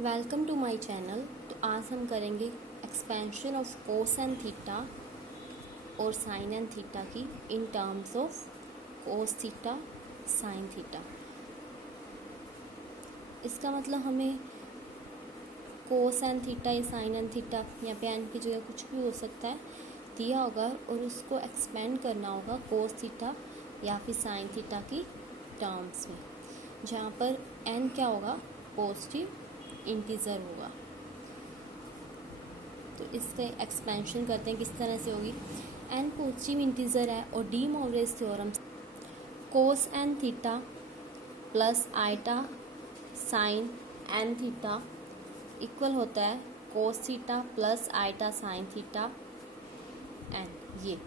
Welcome to my channel. तो आज हम करेंगे expansion of cos and theta और साइन एंड थीटा की in terms of cos theta sine theta. इसका मतलब हमें कोस एंड थीटा या साइन एंड थीटा यहाँ पे एन की जगह कुछ भी हो सकता है दिया होगा और उसको एक्सपेंड करना होगा कोस थीटा या फिर साइन थीटा की टर्म्स में, जहाँ पर एन क्या होगा, पॉजिटिव इंटीजर होगा। तो इसका एक्सपेंशन करते हैं किस तरह से होगी। एन पॉजिटिव इंटीजर है और de Moivre's theorem cos n theta plus iota sine N theta equal होता है cos theta plus iota sine theta n. ये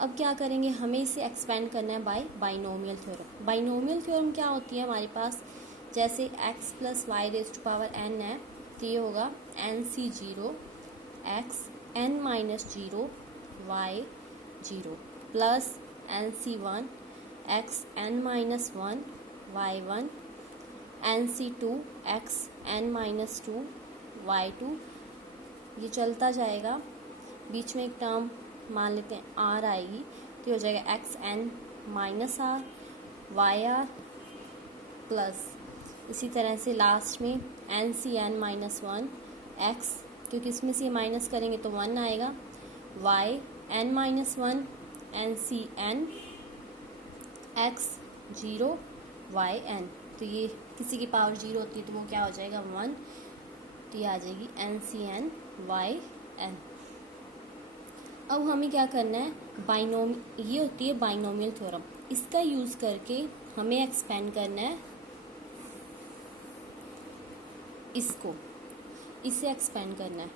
अब क्या करेंगे, हमें इसे एक्सपेंड करना है by binomial theorem. Binomial theorem क्या होती है हमारे पास, जैसे x plus y raise to power n है तो ये होगा n C zero x N minus zero y zero plus N C one x N minus one Y one N C two X N minus two Y two. ये चलता जाएगा, बीच में एक term मान लेते हैं आर आएगी तो हो जाएगा X N minus R Y R plus इसी तरह से लास्ट में N C N minus one X, क्योंकि इसमें से माइनस करेंगे तो वन आएगा, Y N minus one N C N X zero Y N. तो ये किसी की पावर जीरो होती है तो वो क्या हो जाएगा वन, तो ये आ जाएगी N C N Y N. अब हमें क्या करना है, ये होती है बाइनोमियल थ्योरम। इसका यूज़ करके हमें एक्सपेंड करना है इसे एक्सपेंड करना है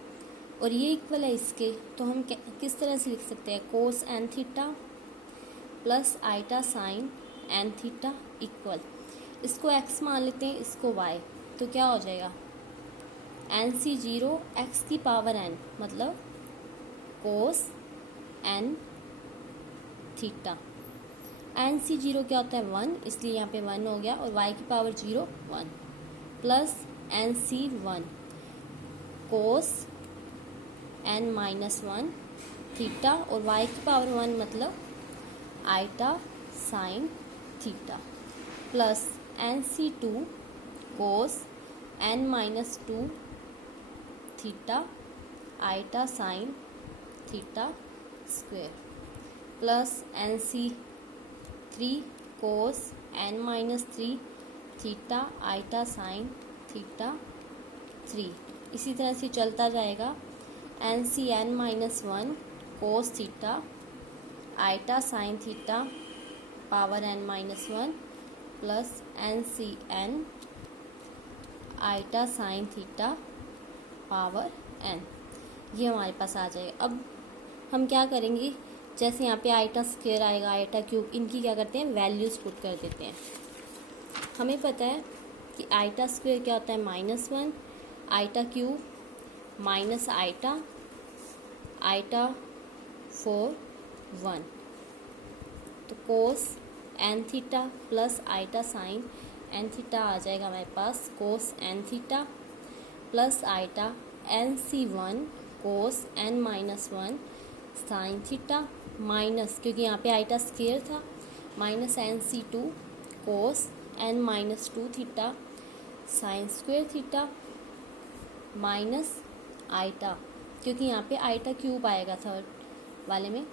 और ये इक्वल है इसके, तो हम किस तरह से लिख सकते हैं, cos n theta plus iota sine N theta equal, इसको x मान लेते हैं, इसको y, तो क्या हो जाएगा एन सी जीरो एक्स की पावर n मतलब cos n theta. N C zero क्या होता है वन, इसलिए यहाँ पे वन हो गया और y की power zero one plus N C one cos N minus one theta और y की पावर वन मतलब iota sine theta plus N C two cos N minus two theta iota sine theta square plus N C three cos N minus three theta iota sine theta three. इसी तरह से चलता जाएगा, N C N minus one cos theta iota sine theta power N minus one plus N C N iota sine theta power N. ये हमारे पास आ जाएगा। अब हम क्या करेंगे, जैसे यहाँ पे आइटा स्क्वायर आएगा आइटा क्यूब, इनकी क्या करते हैं वैल्यूज़ पुट कर देते हैं। हमें पता है कि आइटा स्क्वायर क्या होता है minus one, iota cube minus iota iota four one, तो cos n theta plus iota sine N theta आ जाएगा हमारे पास cos n theta plus iota N C one cos N minus one sine theta minus, क्योंकि यहाँ पे iota square था, minus N C two cos N minus two theta sine square theta minus iota, क्योंकि यहाँ पे iota cube आएगा third वाले में,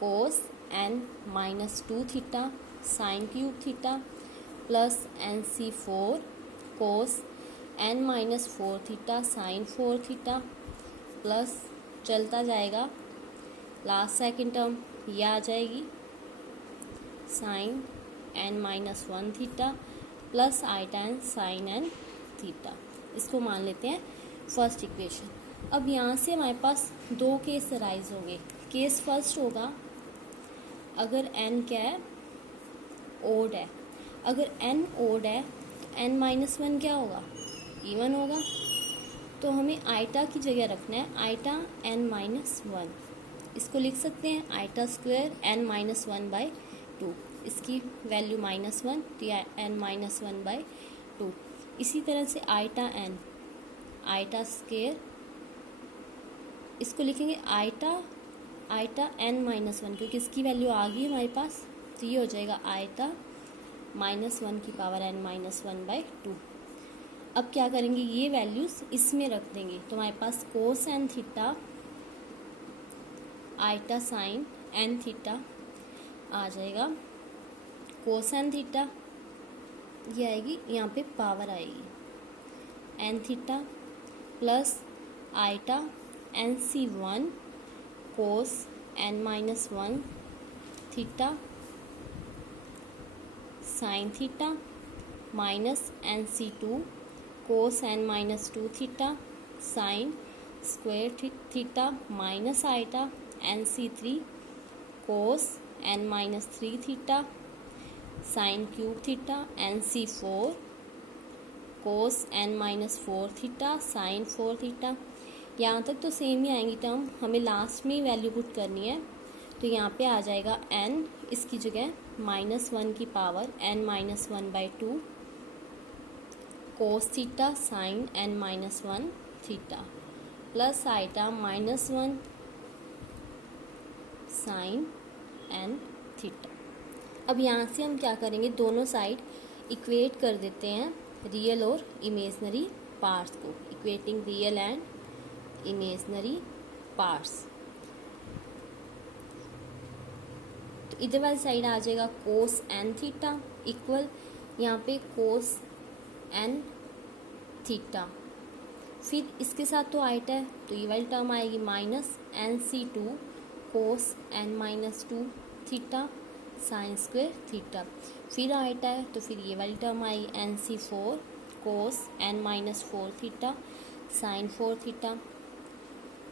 कोस N minus two theta sine cube theta plus N C four cos N minus four theta sine four theta plus चलता जाएगा, last second term ये आ जाएगी sine N minus one theta plus iota n sine N theta. इसको मान लेते हैं first equation. अब यहाँ से हमारे पास दो केस अराइज होंगे। केस फर्स्ट होगा अगर n क्या है ओड है, अगर n ओड है तो n माइनस वन क्या होगा इवन होगा, तो हमें आइटा की जगह रखना है आइटा n माइनस वन, इसको लिख सकते हैं iota square n minus one by two, इसकी वैल्यू माइनस वन तो यह n minus one by two. इसी तरह से आइटा n आइटा स्क्वेयर, इसको लिखेंगे आइटा n माइनस वन, क्योंकि इसकी वैल्यू आ गई हमारे पास, तो ये हो जाएगा आइटा माइनस वन की power n minus one by to. अब क्या करेंगे, ये वैल्यूज इसमें रख देंगे, तो हमारे पास cos n theta iota sine N theta आ जाएगा। कोस एन थीटा ये आएगी, यहाँ पे पावर आएगी N theta plus iota N C one cos N minus one theta sine theta minus N C two cos N minus two theta sine square theta minus iota N C three cos N minus three theta sine cube theta N C four cos N minus four theta sine four theta. यहाँ तक तो same ही आएंगी term, हमें last में ही value put करनी है, तो यहाँ पे आ जाएगा n, इसकी जगह माइनस वन की power n minus one by two cos theta sine n minus one theta plus iota minus one sine n theta. अब यहाँ से हम क्या करेंगे, दोनों साइड इक्वेट कर देते हैं रियल और इमेजनरी पार्ट्स को, equating real and imaginary parts. तो इधर वाली साइड आ जाएगा कोस एन थीटा इक्वल, यहाँ पे कोस एन थीटा, फिर इसके साथ तो आइटा है तो ये वाली टर्म आएगी minus N C two cos N minus two theta sine square theta, फिर आइटा है तो फिर ये वाली टर्म आएगी N C four cos N minus four theta sine four theta,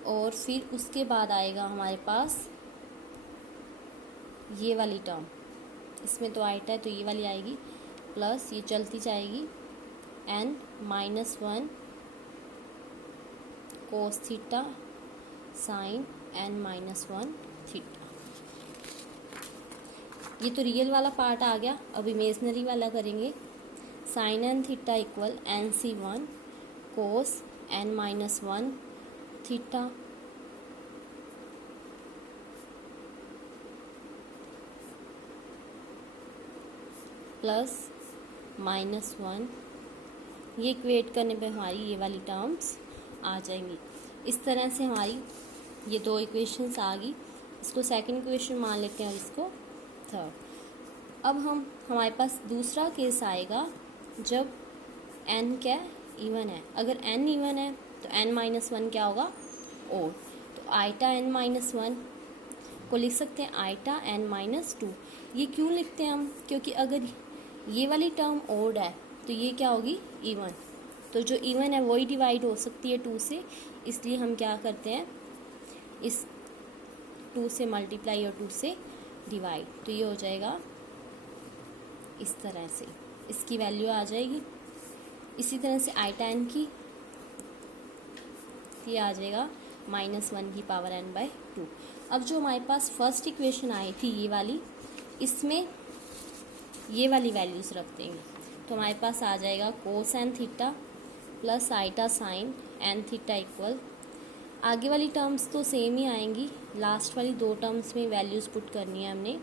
और फिर उसके बाद आएगा हमारे पास ये वाली टर्म, इसमें तो आइटा है तो ये वाली आएगी प्लस ये चलती जाएगी N minus one cos theta sine N minus one theta. ये तो रियल वाला पार्ट आ गया। अब इमेजनरी वाला करेंगे, sine N theta equal N C one cos N minus one theta plus minus one, ये इक्वेट करने पे हमारी ये वाली टर्म्स आ जाएंगी। इस तरह से हमारी ये दो इक्वेशंस आ गई, इसको सेकंड इक्वेशन मान लेते हैं और इसको थर्ड। अब हमारे पास दूसरा केस आएगा जब n क्या इवन है, अगर n इवन है तो n माइनस वन क्या होगा ओड, तो आइटा n माइनस वन को लिख सकते हैं आइटा n माइनस टू। ये क्यों लिखते हैं हम, क्योंकि अगर ये वाली टर्म ओड है तो ये क्या होगी इवन, तो जो इवन है वही डिवाइड हो सकती है टू से, इसलिए हम क्या करते हैं इस टू से मल्टीप्लाई और टू से डिवाइड, तो ये हो जाएगा इस तरह से, इसकी वैल्यू आ जाएगी। इसी तरह से आइटा एन की ये आ जाएगा माइनस वन की पावर एन बाई टू। अब जो हमारे पास फर्स्ट इक्वेशन आई थी ये वाली, इसमें ये वाली वैल्यूज रख देंगे, तो हमारे पास आ जाएगा कोस n theta plus iota sine N theta equal, आगे वाली टर्म्स तो सेम ही आएंगी, लास्ट वाली दो टर्म्स में वैल्यूज पुट करनी है हमने,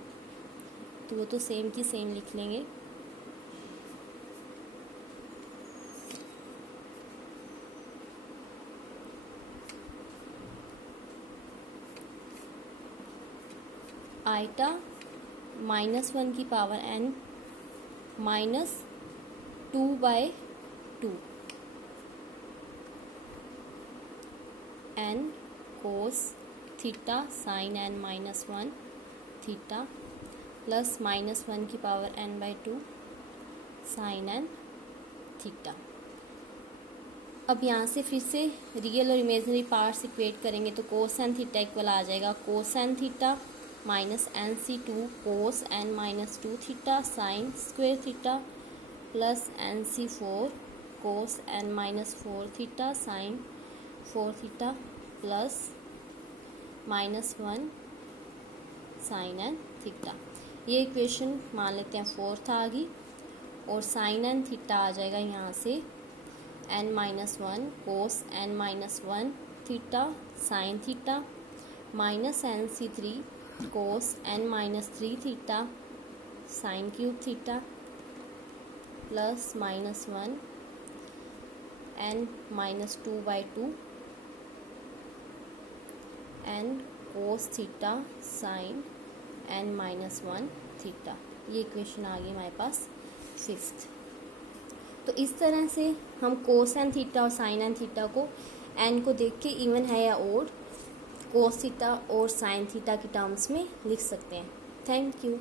तो वो तो सेम की सेम लिख लेंगे। आइटा माइनस वन की power N minus two by two n cos theta sine N minus one theta plus minus one की power n by two sine N theta. अब यहाँ से फिर से रियल और इमेजनरी पार्ट्स इक्वेट करेंगे, तो कोस एन थीटा इक्वल आ जाएगा कोस n theta minus N C two cos N minus two theta sine square theta plus N C four cos N minus four theta sine four theta plus minus one sine N theta. ये equation मान लेते हैं fourth आ गई, और sign N theta आ जाएगा यहाँ से n-1 cos n-1 theta sin theta minus nc3 cos n-3 theta sin cube theta plus -1 n-2/2 n cos theta sin n-1 theta. ये इक्वेशन आ गई हमारे पास 5th। तो इस तरह से हम कोस एन थीटा और साइन एन थीटा को एन को देख के इवन है या ओड कोस थीटा और साइन थीटा की टर्म्स में लिख सकते हैं। Thank you.